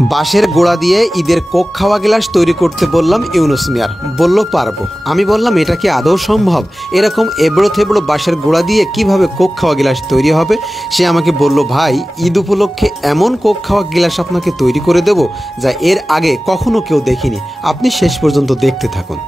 বাঁশের গোড়া দিয়ে ঈদের কোক খাওয়া গ্লাস তৈরি করতে বললাম ইউনুস মিয়ার, বলল পারবো। আমি বললাম এটা কি আদৌ সম্ভব? এরকম এবড়ো থেবড়ো বাঁশের গোড়া দিয়ে কিভাবে কোক খাওয়া গ্লাস তৈরি হবে? সে আমাকে বলল, ভাই ঈদ উপলক্ষে এমন কোক খাওয়া গ্লাস আপনাকে তৈরি করে দেব যা এর আগে কখনো কেউ দেখিনি। আপনি শেষ পর্যন্ত দেখতে থাকুন।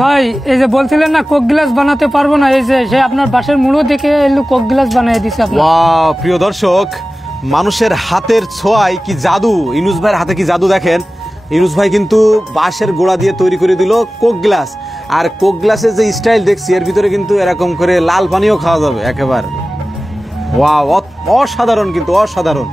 ভাই এই যে বলছিলেন না কোক গ্লাস বানাতে পারবো না, এই যে সে আপনার বাঁশের মুড়ো দেখে এলো কোক গ্লাস বানিয়ে দিছে। ওয়াও প্রিয় দর্শক, মানুষের হাতের ছোঁয়ায় কি জাদু! ইউনুস ভাইয়ের হাতে কি জাদু দেখেন। ইউনুস ভাই কিন্তু বাঁশের গোড়া দিয়ে তৈরি করে দিল কোক গ্লাস। আর কোক গ্লাসের যে স্টাইল দেখছি এর ভিতরে কিন্তু এরকম করে লাল পানিও খাওয়া যাবে একেবারে। ওয়াও, অসাধারণ, কিন্তু অসাধারণ।